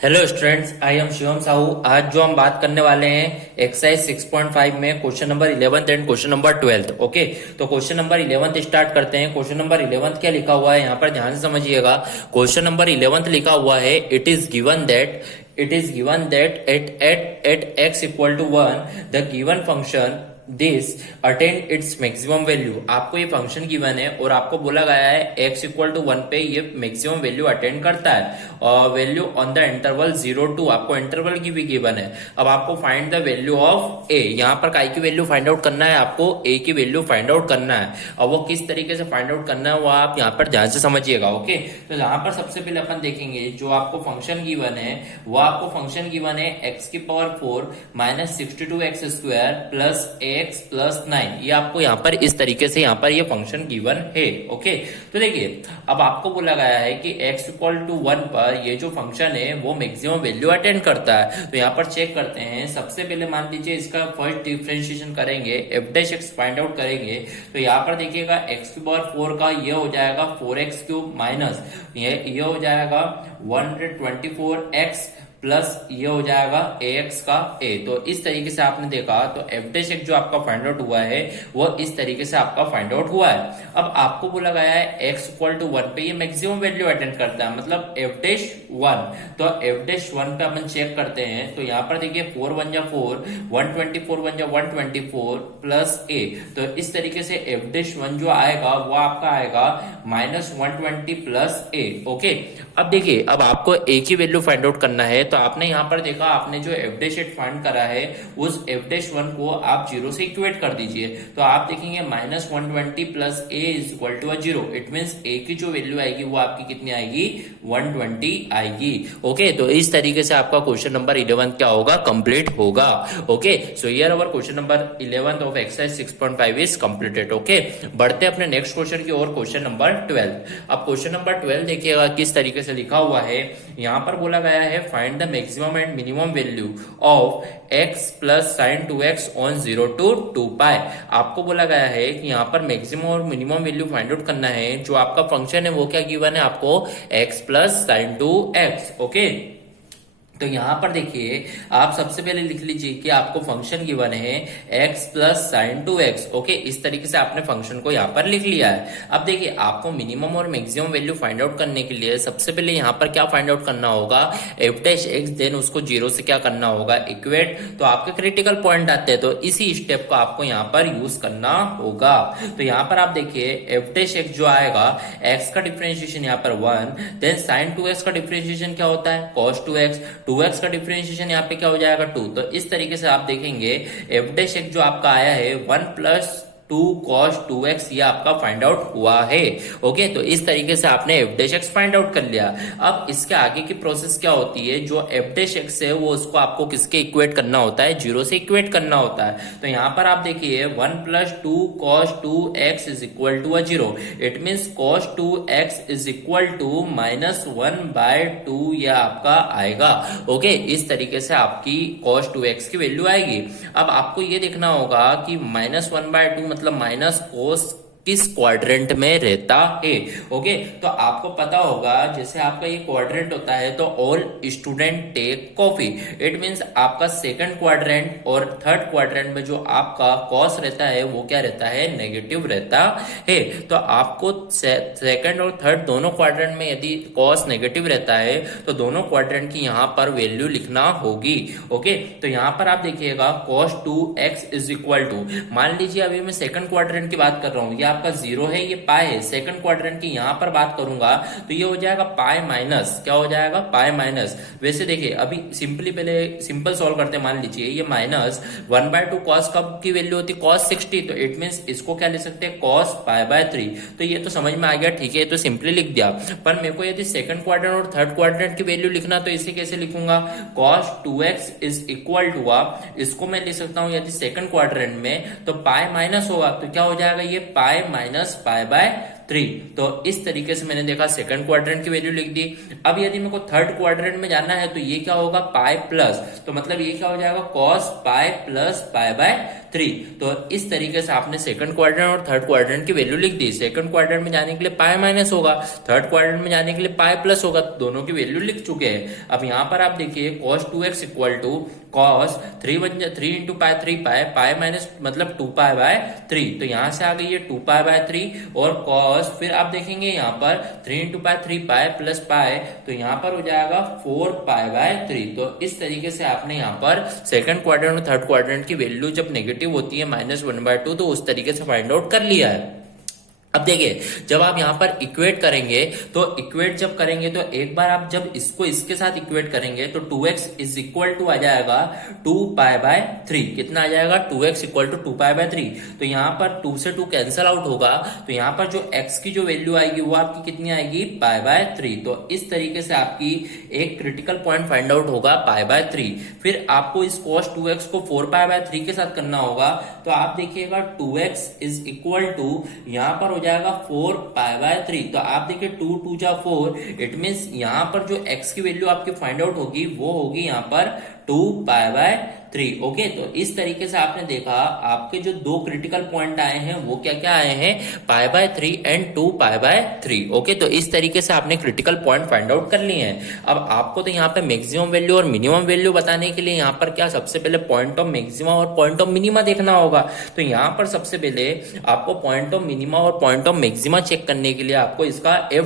Hello students, I am Shivam Sahu. आज जो हम बात करने वाले हैं एक्सरसाइज 6.5 में question number 11th and question number 12th। Okay, तो क्वेश्चन नंबर 11th स्टार्ट करते हैं। क्वेश्चन नंबर 11th क्या लिखा हुआ है यहाँ पर ध्यान से समझिएगा। क्वेश्चन नंबर 11th लिखा हुआ है it is given that at x equal to 1 the given function this attend its maximum value. आपको ये फंक्शन गिवन है और आपको बोला गया है x इक्वल टू 1 पे ये मैक्सिमम वैल्यू अटेंड करता है और value on the interval 0 to। आपको इंटरवल की भी गिवन है। अब आपको find the value of a। यहाँ पर काय की वैल्यू फाइंड आउट करना है, आपको a की वैल्यू फाइंड आउट करना है। अब वो किस तरीके से फाइंड आउट करना है वो आप यहाँ पर ध्यान से समझिएगा। ओके, तो यहाँ पर सबसे पहले अपन देखेंगे जो आपको फंक्शन गिवन है वो आपको फंक्शन गिवन है x की power 4 minus 62x square plus x plus 9। ये आपको यहाँ पर इस तरीके से यहाँ पर ये फंक्शन गिवन है। ओके, तो देखिए अब आपको बोला गया है कि x इक्वल टू 1 पर ये जो फंक्शन है वो मैक्सिमम वैल्यू अटेंड करता है। तो यहाँ पर चेक करते हैं। सबसे पहले मान लीजिए इसका फर्स्ट डिफरेंशिएशन करेंगे, F dash x find out करेंगे। तो यहाँ पर देखिएगा x की पावर 4 का ये हो जाएगा 4x क्यूब माइनस ये हो जाएगा 124x प्लस ये हो जाएगा ax का a। तो इस तरीके से आपने देखा तो एफ डैश जो आपका फाइंड आउट हुआ है वो इस तरीके से आपका फाइंड आउट हुआ है। अब आपको बोला गया है x इक्वल टू 1 पे ये मैक्सिमम वैल्यू अटेंड करता है, मतलब एफ डैश 1। तो एफ डैश 1 पे अपन चेक करते हैं। तो यहाँ पर देखिए 4 1 जा 4, 124 1 जा 124 प्लस a। तो इस तरीके से एफ डैश 1 जो आएगा वो आपका आएगा माइनस 120 प्लस a। ओके, अब देखिए अब आपको a की वैल्यू फाइंड आउट करना है। तो आपने यहाँ पर देखा, आपने जो एफ डैश फाइंड करा है उस एफ डैश 1 को आप 0 से इक्वेट कर दीजिए। तो आप देखेंगे minus 120 plus a is equal to 0। It means a की जो वैल्यू आएगी वो आपकी कितनी आएगी, 120 आएगी। ओके, तो इस तरीके से आपका क्वेश्चन नंबर 11 क्या होगा, कंप्लीट होगा। Okay, so here our question number 11 of exercise 6.5 is completed. Okay, बढ़ते अपने नेक्स्ट क्वेश्चन की ओर, क्वेश्चन नंबर 12। अब क्वेश्चन नंबर 12 देखिएगा किस तरीके से लिखा हुआ है। यहाँ पर बोला गया है find the maximum and minimum value of x plus sign 2x on 0 to 2 पाई। आपको बोला गया है कि यहाँ पर मैक्सिमम और मिनिमम वैल्यू फाइंड आउट करना है। जो आपका फंक्शन है वो क्या गिवन है आपको, x plus sign 2x। Okay, तो यहां पर देखिए आप सबसे पहले लिख लीजिए कि आपको फंक्शन गिवन है x plus sign 2x। Okay, इस तरीके से आपने फंक्शन को यहाँ पर लिख लिया है। अब देखिए आपको मिनिमम और मैक्सिमम वैल्यू फाइंड आउट करने के लिए सबसे पहले यहाँ पर क्या फाइंड आउट करना होगा, एफ डैश एक्स, देन उसको 0 से क्या करना होगा, इक्वेट। तो आपके क्रिटिकल पॉइंट आते हैं, तो इसी स्टेप को आपको यहाँ पर यूज करना होगा। तो यहाँ पर आप देखिए एफ डैश एक्स जो आएगा, x का डिफरेंशिएशन यहाँ पर 1, देन साइन 2x का डिफरेंशिएशन क्या होता है, cos 2x। 2x का डिफरेंशिएशन यहाँ पे क्या हो जाएगा 2। तो इस तरीके से आप देखेंगे एफ डैश एक्स जो आपका आया है 1 प्लस 2 cos 2x ये आपका फाइंड आउट हुआ है। ओके, तो इस तरीके से आपने F dash x find out कर लिया। अब इसके आगे की प्रोसेस क्या होती है, जो एफ डैश एक्स है वो उसको आपको किसके इक्वेट करना होता है, 0 से इक्वेट करना होता है। तो यहाँ पर आप देखिए 1 plus 2 cos 2x is equal to 0। It means cos 2x is equal to minus 1/2 ये आपका आएगा। ओके, इस तरीके से आपकी cos 2x की वैल्यू आएगी। अब आपको ये देखना होगा कि माइनस 1/2 मतलब माइनस कोस किस क्वाड्रेंट में रहता है। ओके, तो आपको पता होगा जैसे आपका ये क्वाड्रेंट होता है तो all student take coffee. It means आपका सेकंड क्वाड्रेंट और थर्ड क्वाड्रेंट में जो आपका कॉस रहता है वो क्या रहता है, नेगेटिव रहता है। तो आपको सेकंड और थर्ड दोनों क्वाड्रेंट में यदि कॉस नेगेटिव रहता है तो दोनों क्वाड्रेंट की यहाँ पर वैल्यू लिखना होगी। ओके, तो यहाँ पर आप देखिएगा cos 2x is equal to, मान लीजिए अभी मैं सेकंड क्वाड्रेंट की बात कर रहा हूँ, आपका 0 है, ये पाई है। सेकंड क्वाड्रेंट की यहां पर बात करूंगा तो ये हो जाएगा पाई माइनस, क्या हो जाएगा, पाई माइनस। वैसे देखिए अभी सिंपली पहले सिंपल सॉल्व करते हैं। मान लीजिए ये माइनस 1/2 cos कब की वैल्यू होती है, cos 60। तो इट मींस इसको क्या लिख सकते हैं, cos π/3। तो ये तो समझ में आ गया, ठीक है, तो सिंपली लिख दिया। पर मेरे को यदि सेकंड क्वाड्रेंट और थर्ड क्वाड्रेंट की वैल्यू लिखना तो इसे कैसे लिखूंगा, cos 2x is equal to, इसको मैं लिख सकता हूं यदि सेकंड क्वाड्रेंट में तो पाई माइनस होगा तो क्या हो जाएगा, ये पाई माइनस π/3। तो इस तरीके से मैंने देखा सेकंड क्वाड्रेंट की वैल्यू लिख दी। अब यदि मेरे को थर्ड क्वाड्रेंट में जाना है तो ये क्या होगा, पाई प्लस। तो मतलब ये क्या हो जाएगा, cos पाई प्लस π/3। 3। तो इस तरीके से आपने सेकंड क्वाड्रेंट और थर्ड क्वाड्रेंट की वैल्यू लिख दी। सेकंड क्वाड्रेंट में जाने के लिए पाई माइनस होगा, थर्ड क्वाड्रेंट में जाने के लिए पाई प्लस होगा, दोनों की वैल्यू लिख चुके हैं। अब यहाँ पर आप देखिए cos 2x equal to cos 3 into pi 3 pi, pi minus मतलब 2 पाई बाय 3, तो यहाँ से आ गई है 2 पाई बाय 3 और cos, फिर आप देखेंगे यहाँ पर 3 into pi 3 pi plus pi, तो यहाँ पर हो जाएगा 4 पाई बाय 3। तो इस तरीके से आपने यहाँ पर सेकंड क्वाड्रेंट और थर्ड क्वाड्रेंट की वैल्यू जब नेगेटिव होती है -1/2 तो उस तरीके से फाइंड आउट कर लिया है। अब देखिए जब आप यहाँ पर इक्वेट करेंगे तो इक्वेट जब करेंगे तो एक बार आप जब इसको इसके साथ इक्वेट करेंगे तो 2x इज इक्वल टू आ जाएगा 2 पाई बाय 3। कितना आ जाएगा 2x equal to 2 pi by 3। तो यहाँ पर 2 से 2 कैंसल आउट होगा, तो यहाँ पर जो x की जो वैल्यू आएगी वो आपकी कितनी आएगी पाई बाय 3। तो इस तरीके से आपकी एक क्रिटिकल पॉइंट फाइंड आउट होगा पाई बाय 3। फिर आपको इस cos 2x को 4 पाई बाय 3 के साथ करना होगा, तो आप देखिएगा 2x इज इक्वल टू यहाँ पर हो जाएगा 4 पाई बाय 3। तो आप देखिए 2 2 जा 4, इट मींस यहाँ पर जो x की वैल्यू आपकी फाइंड आउट होगी वो होगी यहाँ पर 2 पाई बाय 3। ओके, तो इस तरीके से आपने देखा आपके जो दो क्रिटिकल पॉइंट आए हैं वो क्या क्या आए हैं, पाई by 3 and 2 pi by 3। Okay, तो इस तरीके से आपने क्रिटिकल पॉइंट फाइंड आउट कर लिए हैं। अब आपको तो यहाँ पे मैक्सिमम वैल्यू और मिनिमम वैल्यू बताने के लिए यहाँ पर क्या सबसे पहले पॉइंट ऑफ मैक्सिमा और पॉइंट ऑफ मिनिमा देखना होगा। तो यहाँ पर सबसे पहले आपको पॉइंट ऑफ मिनिमा और पॉइंट ऑफ मैक्सिमा चेक करने के लिए आपको इसका f"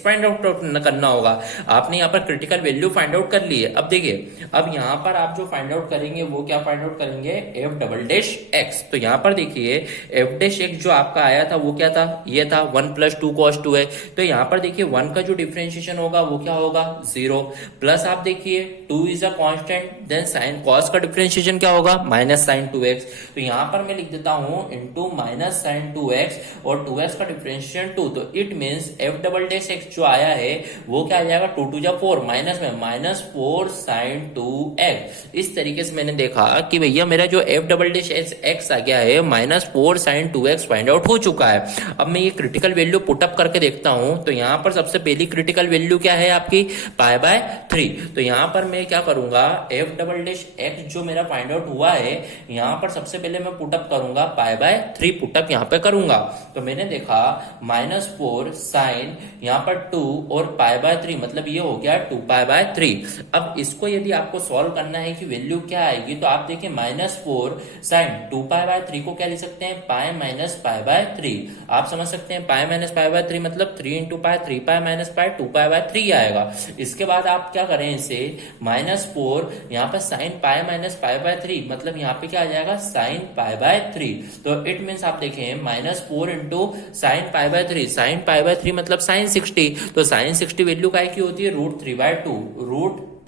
फाइंड आउट करना होगा। आपने यहाँ पर क्रिटिकल वैल्यू फाइंड आउट कर ली है। अब देखिए अब यहाँ पर आप जो फाइंड आउट करेंगे वो क्या फाइंड आउट करेंगे, f"x। तो यहाँ पर देखिए f' जो आपका आया था वो क्या था, ये था 1 + 2 cos 2 है। तो यहाँ पर देखिए 1 का जो डिफरेंशिएशन होगा वो क्या होगा 0, प्लस आप देखिए 2 is a constant, then sine cos का डिफरेंशिएशन क्या होगा -sin 2x। तो यहाँ पर मैं लिख देता हूँ इनटू -sin 2x और 2x का डिफरेंशिएशन 2। तो इट मींस f"x जो आया है वो क्या आ जाएगा 2 2 जा 4 माइनस में -4 sin 2x। इस तरीके से मैंने देखा कि भैया मेरा जो f"x आ गया है -4 sin 2x फाइंड आउट हो चुका है। अब मैं ये क्रिटिकल वैल्यू पुटअप करके देखता हूं, तो यहाँ पर सबसे पहली क्रिटिकल वैल्यू क्या है आपकी पाई बाय 3। तो यहाँ पर मैं क्या करूंगा f"x जो मेरा फाइंड आउट हुआ है यहाँ पर सबसे पहले मैं पुटअप करूंगा पाई बाय 3 पुटअप यहाँ पे करूंगा। तो मैंने देखा -4 sin यहाँ पर 2 और पाई बाय 3 मतलब ये हो गया 2 पाई बाय 3। अब इसको यदि आपको सॉल्व करना है कि वैल्यू क्या आएगी, तो आप देखिए -4 sin 2 पाई बाय 3 को क्या लिख सकते हैं पाई माइनस पाई बाय 3। आप समझ सकते हैं पाई माइनस पाई बाय 3 मतलब 3 into pi 3 pi minus pi 2 pi by 3 आएगा। इसके बाद आप क्या करें इसे -4 यहाँ पर sin pi minus pi by 3 मतलब यहाँ पे क्या आ जाएगा sin पाई बाय 3। तो इट मीन्स आप देखें -4 into sin pi by 3, sin pi by 3 मतलब sin 60। तो sin 60 वैल्यू काय की होती है √3/2,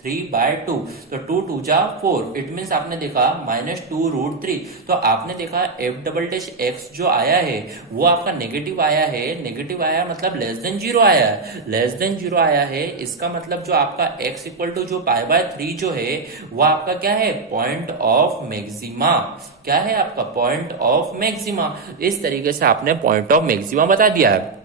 √3/2। तो 2 2 जा 4, इट मीन्स आपने देखा -2√3। तो आपने देखा f"x जो आया है वो आपका नेगेटिव आया है, नेगेटिव आया मतलब <0 आया है, <0 आया है। इसका मतलब जो आपका x इक्वल टू जो पाई बाय 3 जो है वो आपका क्या है पॉइंट ऑफ मैक्सिमा। क्या है आपका पॉइंट ऑफ मैक्सिमा। इस तरीके से आपने पॉइंट ऑफ मैक्सिमा बता दिया है।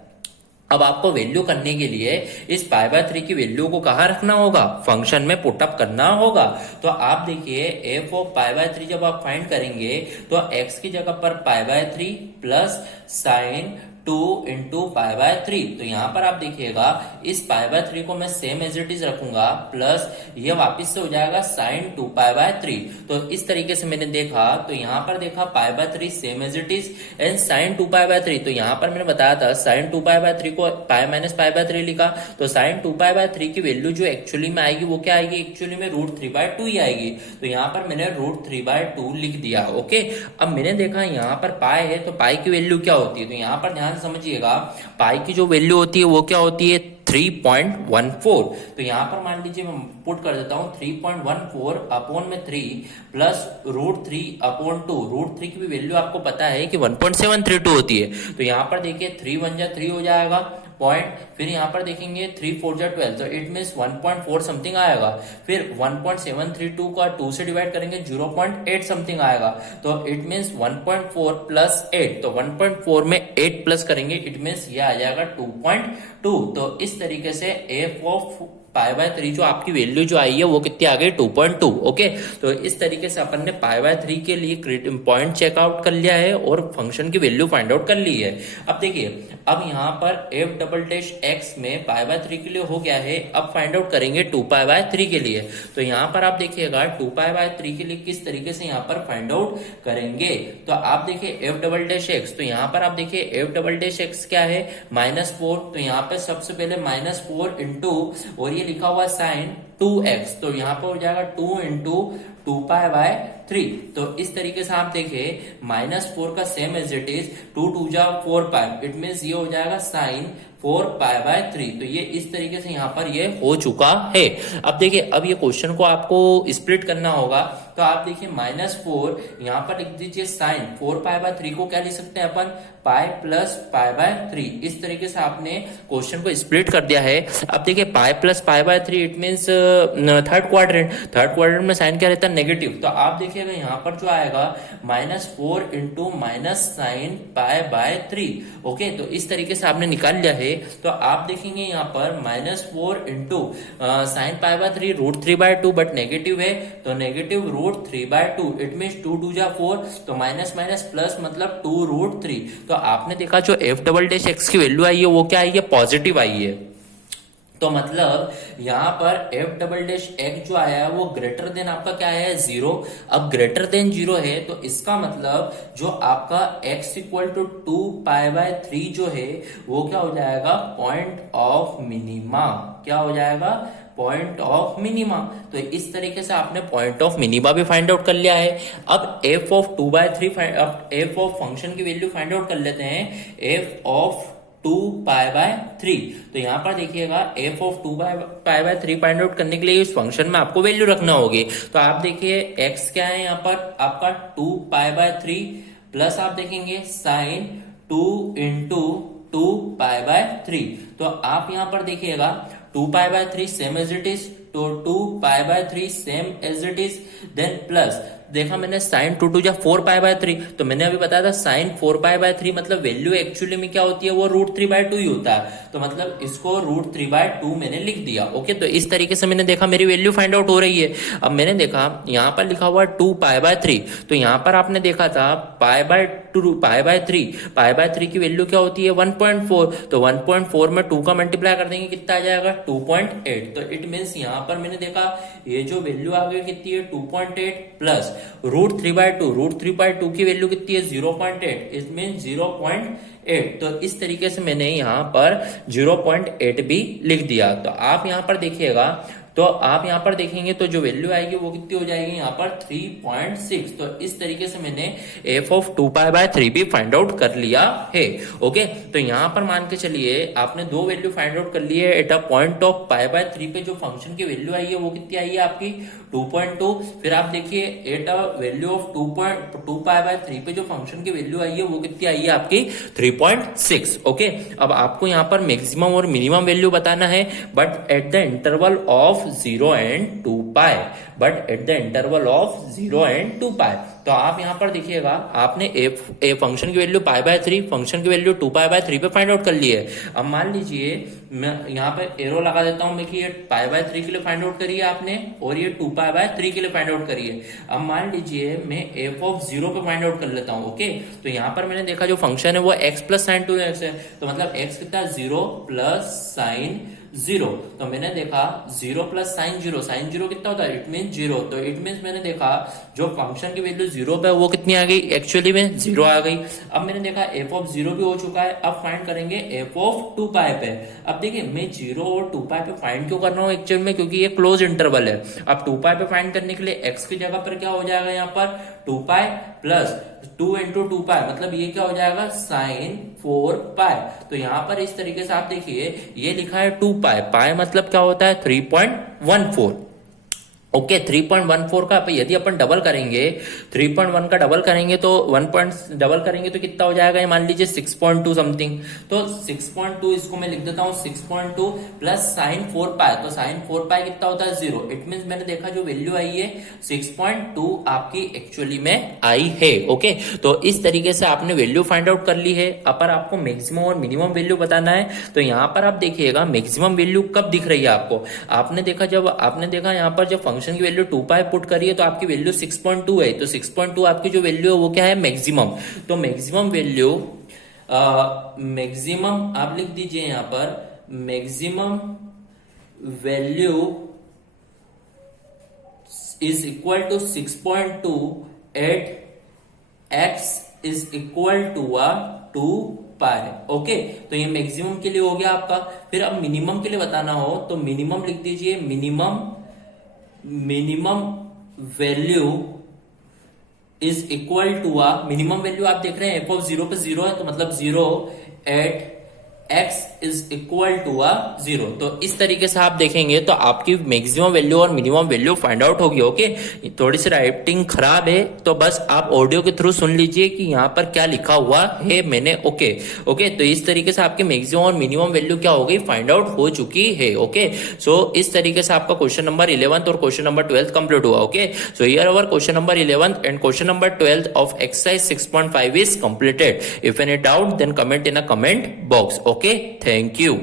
अब आपको वैल्यू करने के लिए इस पाई बाय 3 की वैल्यू को कहाँ रखना होगा, फंक्शन में पुटअप करना होगा। तो आप देखिए f ऑफ पाई बाय 3 जब आप फाइंड करेंगे तो x की जगह पर पाई by 3 plus sign 2 into pi by 3। तो यहाँ पर आप देखिएगा इस पाई बाय 3 को मैं सेम एज इट इज रखूंगा प्लस ये वापिस से हो जाएगा साइन 2 पाई बाय 3। तो इस तरीके से मैंने देखा, तो यहाँ पर देखा pi by 3 same as it is and sine 2 pi by 3। तो यहाँ पर मैंने बताया था साइन 2 पाई बाय 3 को पाई माइनस पाई बाय 3 लिखा। तो साइन 2 पाई बाय 3 की वैल्यू जो एक्चुअली में आएगी वो क्या आएगी, एक्चुअली में √3/2 ही आएगी। तो यहाँ पर मैंने √3/2 लिख दिया। ओके, अब मैंने देखा यहाँ पर पाई है तो पाई की वैल्यू क्या होती है, तो यहाँ पर ध्यान समझिएगा पाई की जो वैल्यू होती है वो क्या होती है 3.14। तो यहाँ पर मान लीजिए मैं पुट कर देता हूँ 3.14 अपॉन में 3 प्लस √3/2। √3 की भी वैल्यू आपको पता है कि 1.732 होती है। तो यहाँ पर देखिए 3 1 जा 3 हो जाएगा पॉइंट, फिर यहाँ पर देखेंगे 3 4 जा 12, तो इट मीन्स 1.4 समथिंग आएगा। फिर 1.732 का 2 से डिवाइड करेंगे 0.8 समथिंग आएगा। तो इट मीन्स 1.4 प्लस 8, तो 1.4 में 8 प्लस करेंगे इट मीन्स ये आ जाएगा 2.2। तो इस तरीके से f ऑफ π/3 जो आपकी वैल्यू जो आई है वो कितनी आ गई 2.2। ओके, तो इस तरीके से अपन ने π/3 के लिए पॉइंट चेकआउट कर लिया है और फंक्शन की वैल्यू फाइंड आउट कर ली है। अब देखिए, अब यहाँ पर f"x में π/3 के लिए हो गया है, अब फाइंड आउट करेंगे 2π/3 के लिए। तो यहाँ पर आप देखिएगा 2π/3 के लिए किस तरीके से यहाँ पर फाइंड आउट करेंगे। तो आप देखिए f"x, तो यहाँ पर आप देखिए f"x क्या है -4, तो यहाँ पे सबसे पहले -4 इंटू और ये लिखा हुआ साइन 2x, तो यहाँ पर हो जाएगा 2 इंटू 2π/3। तो इस तरीके से आप देखिए -4 का सेम एज इट इज 2 2 जा 4π, इट मीन्स ये हो जाएगा साइन 4π/3। तो ये इस तरीके से यहाँ पर ये हो चुका है। अब देखिए, अब ये क्वेश्चन को आपको स्प्लिट करना होगा, तो आप देखिए -4 यहाँ पर लिख दीजिए साइन 4π/3 को क्या लिख सकते हैं अपन पाई प्लस π/3। इस तरीके से आपने क्वेश्चन को स्प्लिट कर दिया है। अब देखिए pi plus π/3 it means third quadrant में साइन क्या रहता है नेगेटिव। तो आप देखिएगा यहाँ पर जो आएगा -4 इंटू माइनस साइन π/3। ओके, तो इस तरीके से आपने निकाल लिया है। तो आप देखेंगे यहाँ पर -4 इंटू साइन π/3 √3/2, बट नेगेटिव है तो नेगेटिव √3/2, इट मीन्स 2 2 जा 4, तो माइनस माइनस प्लस मतलब 2√3। तो आपने देखा जो f"x की वैल्यू आई है वो क्या आई है पॉजिटिव आई है। तो मतलब यहाँ पर f"x जो आया है वो ग्रेटर देन आपका क्या है 0। अब ग्रेटर देन 0 है तो इसका मतलब जो आपका x इक्वल टू 2π/3 जो है वो क्या हो जाएगा पॉइंट ऑफ मिनिमा। क्या हो जाएगा पॉइंट ऑफ मिनिमा। तो इस तरीके से आपने पॉइंट ऑफ मिनिमा भी फाइंड आउट कर लिया है। अब f ऑफ 2/3 अब f ऑफ फंक्शन की वैल्यू फाइंड आउट कर लेते हैं। f ऑफ 2π/3, तो यहाँ पर देखिएगा f ऑफ 2π/3 फाइंड आउट करने के लिए इस फंक्शन में आपको वैल्यू रखना होगी। तो आप देखिए x क्या है यहाँ पर आपका 2π/3 प्लस आप देखेंगे साइन 2 इंटू 2π/3। तो आप यहाँ पर देखिएगा 2π/3 सेम एज इट इज, तो 2π/3 same as it is, then plus देखा मैंने साइन 2 2 जा 4π/3, तो मैंने अभी बताया था साइन 4π/3 मतलब वैल्यू एक्चुअली में क्या होती है वो √3/2 ही होता है। तो मतलब इसको √3/2 मैंने लिख दिया। ओके, तो इस तरीके से मैंने देखा मेरी वैल्यू फाइंड आउट हो रही है। अब मैंने देखा यहाँ पर लिखा हुआ 2π/3, तो यहाँ पर आपने देखा था π/3 की वैल्यू क्या होती है 1.4, तो 1.4 में 2 का मल्टीप्लाई कर देंगे कितना आ जाएगा 2.8। तो इट मीन्स यहाँ पर मैंने देखा ये जो वैल्यू आ गई कितनी है 2.8 प्लस √3/2 की वैल्यू कितनी है 0.8, इट मीन 0.8। तो इस तरीके से मैंने यहाँ पर 0.8 भी लिख दिया। तो आप यहाँ पर देखिएगा, तो आप यहाँ पर देखेंगे तो जो वैल्यू आएगी वो कितनी हो जाएगी यहाँ पर 3.6। तो इस तरीके से मैंने f ऑफ 2π/3 भी फाइंड आउट कर लिया है। ओके, तो यहाँ पर मान के चलिए आपने दो वैल्यू फाइंड आउट कर ली है। एट अ पॉइंट ऑफ π/3 पे जो फंक्शन की वैल्यू आई है वो कितनी आई है आपकी 2.2। फिर आप देखिए एट अ वैल्यू ऑफ 2π/3 पे जो फंक्शन की वैल्यू आई है वो कितनी आई है आपकी 3.6। ओके, अब आपको यहाँ पर मैक्सिमम और मिनिमम वैल्यू बताना है, but at the interval of 0 and 2π, but at the interval of 0 and 2π। तो आप यहाँ पर देखिएगा आपने ए फंक्शन की वैल्यू π/3 फंक्शन की वैल्यू 2π/3 पे फाइंड आउट कर ली है। अब मान लीजिए मैं यहाँ पे एरो लगा देता हूँ मैं कि ये π/3 के लिए फाइंड आउट करी है आपने और ये 2π/3 के लिए फाइंड आउट करी है। अब मान लीजिए मैं f ऑफ 0 पे फाइंड आउट कर लेता हूँ। ओके, तो यहाँ पर मैंने देखा जो फंक्शन है वो x प्लस साइन 2x है, तो मतलब x कितना 0 प्लस साइन 0। तो मैंने देखा 0 प्लस साइन 0, साइन 0 कितना होता है इट मीन 0। तो इट मीन मैंने देखा जो फंक्शन की वैल्यू 0 पे वो कितनी आ गई एक्चुअली में 0 आ गई। अब मैंने देखा f ऑफ 0 भी हो चुका है। अब फाइंड करेंगे f ऑफ 2π पे। अब देखिए मैं 0 और 2π पे फाइंड क्यों कर रहा हूँ एक्चुअली में, क्योंकि ये क्लोज इंटरवल है। अब 2π पे फाइंड करने के लिए x की जगह पर क्या हो जाएगा यहाँ पर 2π प्लस 2 इंटू 2π, मतलब ये क्या हो जाएगा साइन 4π। तो यहाँ पर इस तरीके से आप देखिए ये लिखा है 2π, पाई मतलब क्या होता है 3.14। ओके 3.14 का यदि अपन डबल करेंगे, 3.1 का डबल करेंगे तो 1 पॉइंट डबल करेंगे तो कितना हो जाएगा, ये मान लीजिए 6.2 समथिंग। तो 6.2 इसको मैं लिख देता हूँ 6.2 प्लस साइन 4 पाई, तो साइन 4 पाई कितना होता है 0। इट मीन मैंने देखा जो वैल्यू आई है 6.2 आपकी एक्चुअली में आई है। ओके तो इस तरीके से आपने वैल्यू फाइंड आउट कर ली है। अब आपको मैक्सिमम और मिनिमम वैल्यू बताना है, तो यहाँ पर आप देखिएगा मैक्सिमम वैल्यू कब दिख रही है आपको, आपने देखा यहाँ पर जब फंक्शन की वैल्यू 2 पाई पुट करिए तो आपकी वैल्यू 6.2 है, तो 6.2 आपकी जो वैल्यू है वो क्या है, मैक्सिमम। तो मैक्सिमम वैल्यू मैक्सिमम आप लिख दीजिए यहाँ पर, maximum value is equal to 6.2 at x is equal to 2 pi. Okay तो ये मैक्सिमम के लिए हो गया आपका। फिर अब मिनिमम के लिए बताना हो तो मिनिमम लिख दीजिए, minimum value is equal to minimum value आप देख रहे हैं f ऑफ 0 पे 0 है, तो मतलब 0 at x is equal to 0। तो इस तरीके से आप देखेंगे तो आपकी मैक्सिमम वैल्यू और मिनिमम वैल्यू फाइंड आउट होगी। ओके थोड़ी सी राइटिंग खराब है तो बस आप ऑडियो के थ्रू सुन लीजिए कि यहाँ पर क्या लिखा हुआ है मैंने। ओके तो इस तरीके से आपके मैक्सिमम और मिनिमम वैल्यू क्या हो गई, फाइंड आउट हो चुकी है। ओके सो इस तरीके से आपका क्वेश्चन नंबर 11th और क्वेश्चन नंबर 12th कंप्लीट हुआ। Okay so here our question number 11th and question number 12th of exercise 6.5 is completed. If any doubt then comment in a comment box. Okay, thank you.